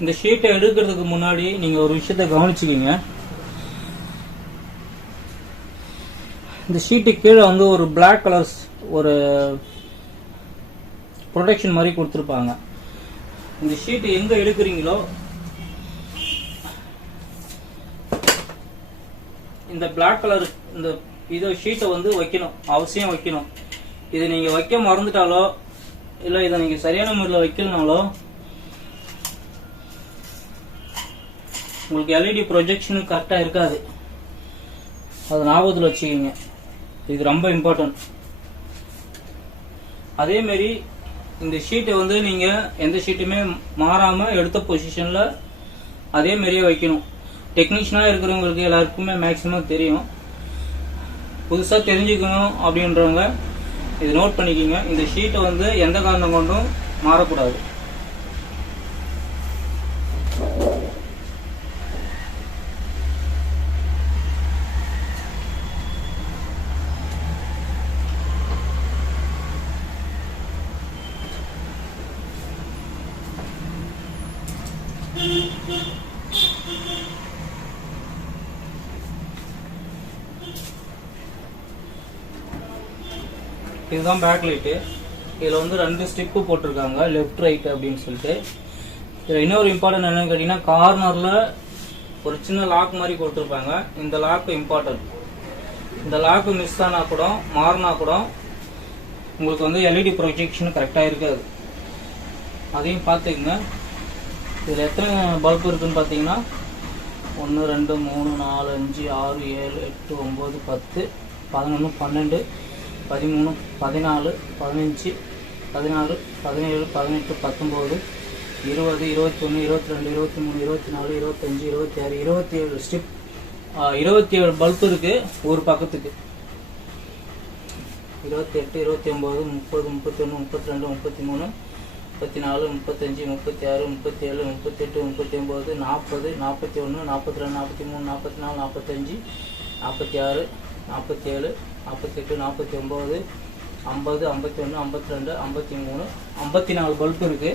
இந்த ஷீட்டை எடுக்கிறதுக்கு முன்னாடி நீங்க ஒரு விஷயத்தை கவனிச்சுக்கீங்க. இந்த ஷீட்டு கீழே வந்து ஒரு பிளாக் கலர்ஸ் ஒரு ப்ரொடெக்ஷன் மாதிரி கொடுத்துருப்பாங்க. இந்த ஷீட்டு எங்க எடுக்கிறீங்களோ இந்த பிளாக் கலர் இந்த இதை ஷீட்டை வந்து வைக்கணும், அவசியம் வைக்கணும். இதை நீங்க வைக்க மறந்துட்டாலோ இல்லை இதை நீங்க சரியான முறையில் வைக்கலனாலோ உங்களுக்கு எல்இடி ப்ரொஜெக்ஷன் கரெக்டாக இருக்காது. அது ஞாபகத்தில் வச்சுக்கிங்க, இது ரொம்ப இம்பார்ட்டன்ட். அதேமாரி இந்த ஷீட்டை வந்து நீங்கள் எந்த ஷீட்டுமே மாறாமல் எடுத்த பொசிஷனில் அதே மாதிரியே வைக்கணும். டெக்னீஷியனாக இருக்கிறவங்களுக்கு எல்லாருக்குமே மேக்ஸிமம் தெரியும். புதுசாக தெரிஞ்சுக்கணும் அப்படின்றவங்க இது நோட் பண்ணிக்கிங்க. இந்த ஷீட்டை வந்து எந்த காரணம் கொண்டும் மாறக்கூடாது. இதுதான் பேக் லைட்டு. இதில் வந்து 2 ஸ்டிப்பு போட்டிருக்காங்க, லெஃப்ட் ரைட் அப்படின்னு சொல்லிட்டு. இதில் இன்னொரு இம்பார்ட்டன்ட் என்னன்னு கேட்டிங்கன்னா, கார்னரில் ஒரு சின்ன லாக் மாதிரி கொடுத்துருப்பாங்க. இந்த லாக் இம்பார்ட்டன்ட். இந்த லாக்கு மிஸ் ஆனால் கூட மாறினா கூட உங்களுக்கு வந்து எல்இடி ப்ரொஜெக்ஷன் கரெக்டாக இருக்காது. அதையும் பார்த்துக்குங்க. இதில் எத்தனை பல்ப் இருக்குதுன்னு பார்த்தீங்கன்னா 1 2 3 4 5 6 7 8 9 10 11 12 13 14 15 16 17 18 19 20 21 22 23 24 25 26 27 ஸ்டிப் 27 பல்ப் இருக்கு ஒரு பக்கத்துக்கு. 28 29 30 31 32 33 34 35 36 37 38 39 40 41 42 43 44 45 46 47 48 49 50 51 52 53 54 பல்ப் இருக்கு.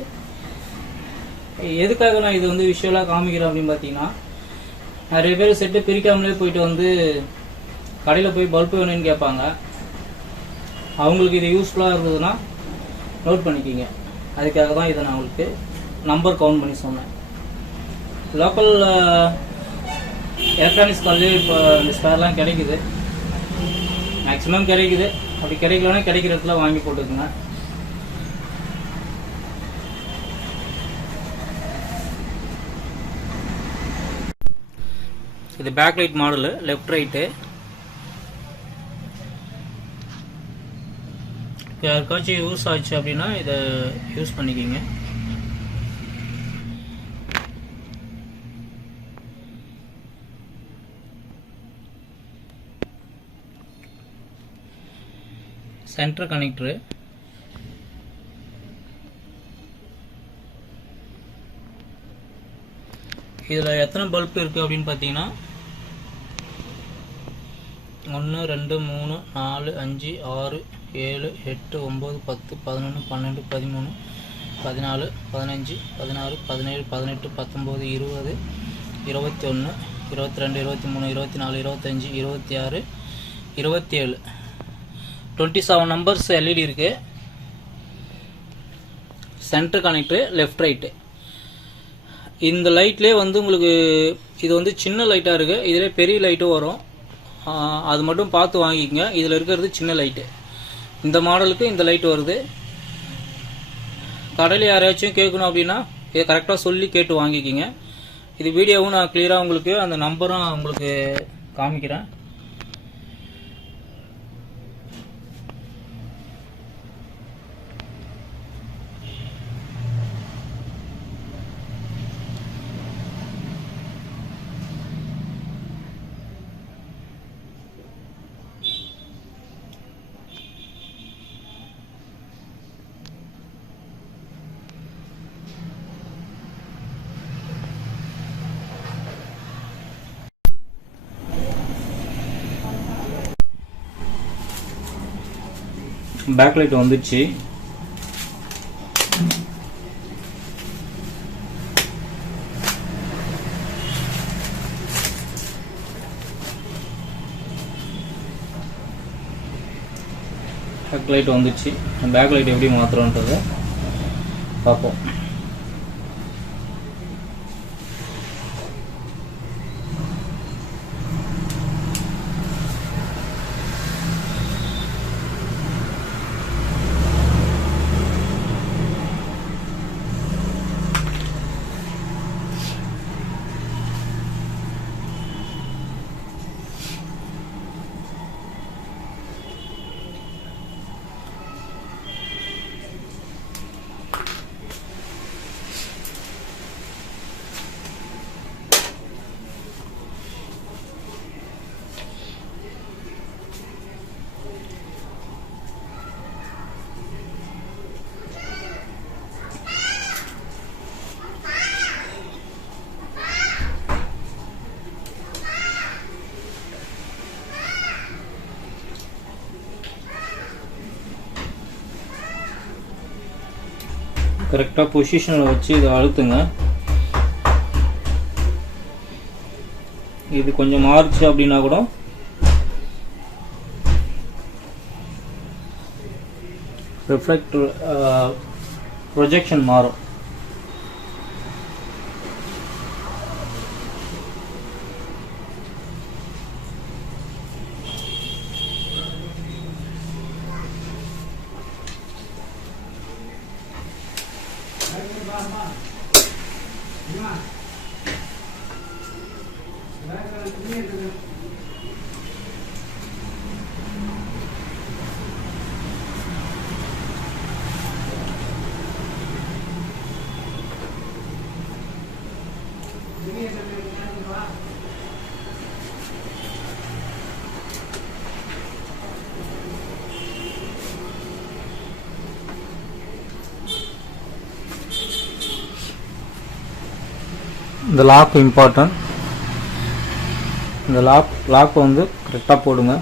எதுக்காக நான் இது வந்து விஷுவலாக காமிக்கிறேன் அப்படின்னு பார்த்தீங்கன்னா, நிறைய பேர் செட்டு பிரிக்காமலே போயிட்டு வந்து கடையில் போய் பல்ப் வேணும்னு கேட்பாங்க. அவங்களுக்கு இது யூஸ்ஃபுல்லாக இருந்ததுன்னா நோட் பண்ணிக்கிங்க. அதுக்காக தான் இதை நான் உங்களுக்கு நம்பர் கவுண்ட் பண்ணி சொன்னேன். லோக்கல் எலக்ட்ரானிக்ஸ் கால்லேயே இப்போ இந்த ஸ்பேர்லாம் கிடைக்குது, மேக்ஸிமம் கிடைக்குது. அப்படி கிடைக்கலன்னா கிடைக்கிற இடத்துல வாங்கி போட்டுக்குங்க. இது back light model, left right யாருக்காச்சும் யூஸ் ஆச்சு அப்படின்னா இதை யூஸ் பண்ணிக்கிங்க. சென்டர் கனெக்டரு, இதில் எத்தனை பல்ப் இருக்குது அப்படின்னு பார்த்தீங்கன்னா 1 2 3 4 5 6 7 8 9 10 11 12 13 14 15 16 17 18 19 20 21 22 23 24 25 26 27 27 நம்பர்ஸ் எல்இடி இருக்கு. Centre connector, left right. இந்த லைட்லேயே வந்து உங்களுக்கு இது வந்து சின்ன லைட்டாக இருக்கு, இதில் பெரிய லைட்டும் வரும். அது மட்டும் பார்த்து வாங்கிக்கங்க. இதில் இருக்கிறது சின்ன லைட்டு. இந்த மாடலுக்கு இந்த லைட் வருது. கடையில் யாராச்சும் கேட்கணும் அப்படின்னா இதை கரெக்டாக சொல்லி கேட்டு வாங்கிக்கிங்க. இது வீடியோவும் நான் கிளியராக உங்களுக்கு அந்த நம்பரும் உங்களுக்கு காமிக்கிறேன். பேக் லைட் வந்துச்சு. பேக் லைட் வந்துச்சு. பேக் லைட் எப்படி மாத்துறோன்றதை பார்ப்போம். கரெக்டாக பொசிஷனில் வச்சு இதை அழுத்துங்க. இது கொஞ்சம் மாறுச்சு அப்படின்னா கூட ரிஃப்ளெக்டர் ப்ரொஜெக்ஷன் மாறும். இந்த லாக் இம்பார்ட்டன்ட். இந்த லாக் வந்து கரெக்டாக போடுங்க.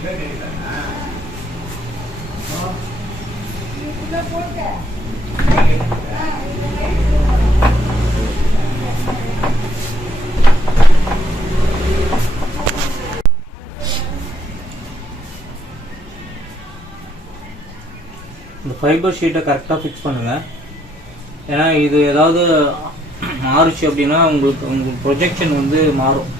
இந்த ஃபைபர் ஷீட்டை கரெக்டாக ஃபிக்ஸ் பண்ணுங்க. ஏன்னா இது ஏதாவது மாறுச்சு அப்படின்னா உங்களுக்கு ப்ரொஜெக்ஷன் வந்து மாறும்.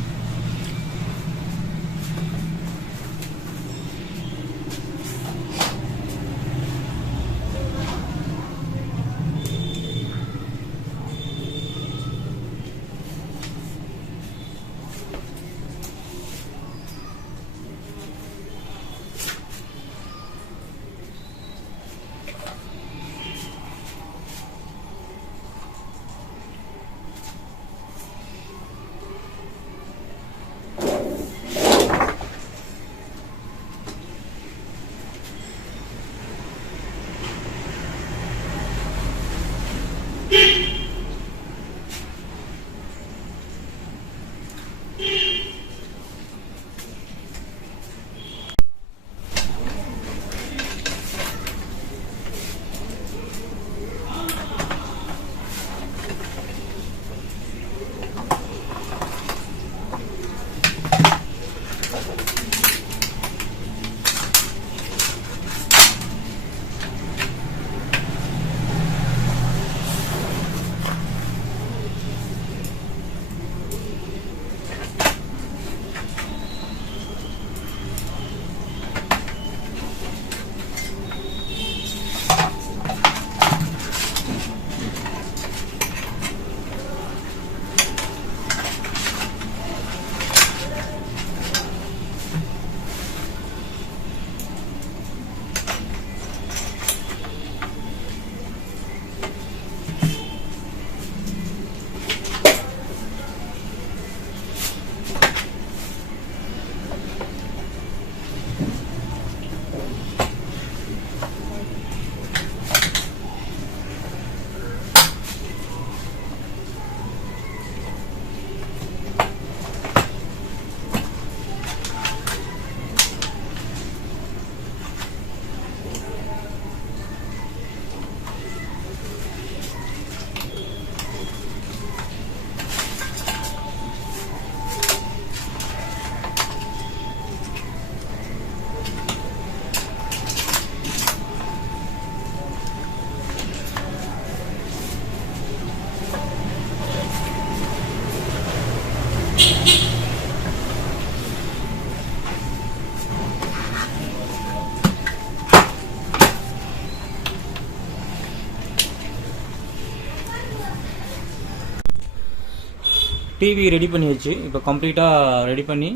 டிவி ரெடி பண்ணியாச்சு. இப்போ கம்ப்ளீட்டாக ரெடி பண்ணி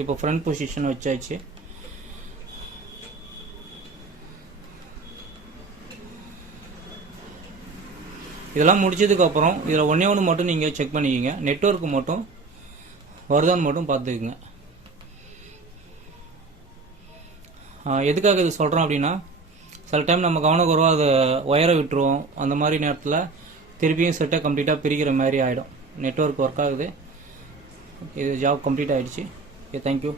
இப்போ ஃப்ரண்ட் பொசிஷன் வச்சாச்சு. இதெல்லாம் முடிச்சதுக்கப்புறம் இதில் ஒன்று மட்டும் நீங்கள் செக் பண்ணிக்கிங்க. நெட்வொர்க்கு மட்டும் வருதான்னு மட்டும் பார்த்துக்குங்க. எதுக்காக இது சொல்கிறோம் அப்படின்னா, சில டைம் நம்ம கவனக்குறைவாக அதை ஒயரை விட்டுருவோம். அந்த மாதிரி நேரத்தில் திருப்பியும் செட்டை கம்ப்ளீட்டாக பிரிக்கிற மாதிரி ஆகிடும். நெட்வொர்க் ஒர்க் ஆகுது. இது ஜாப் கம்ப்ளீட் ஆகிடுச்சு. Okay, thank you.